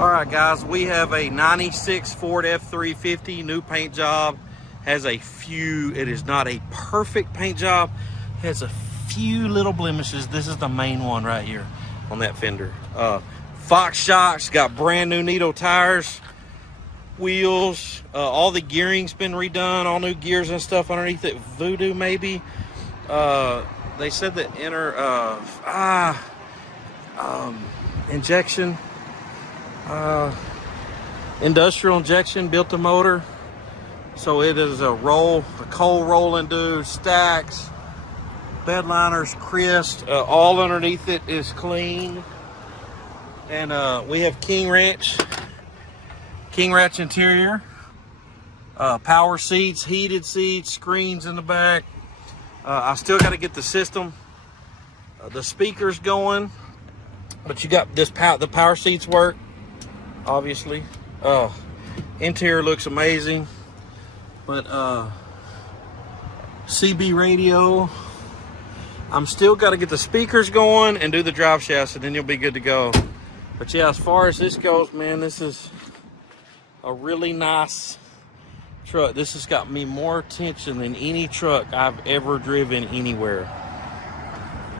All right, guys, we have a 96 Ford F350, new paint job. Has a few, it is not a perfect paint job. Has a few little blemishes. This is the main one right here on that fender. Fox shocks, got brand new Nitto tires, wheels, all the gearing's been redone, all new gears and stuff underneath it. Voodoo maybe. They said that injection, industrial injection built the motor. So it is a coal rolling dude, stacks, bed liners, crisp, all underneath it is clean. And we have King Ranch interior, power seats, heated seats, screens in the back. I still got to get the system, the speakers going, but you got this the power seats work, obviously. Interior looks amazing, but CB radio. I'm still got to get the speakers going and do the drive shafts, and then you'll be good to go. But yeah, as far as this goes, man, this is a really nice truck. This has got me more attention than any truck I've ever driven anywhere.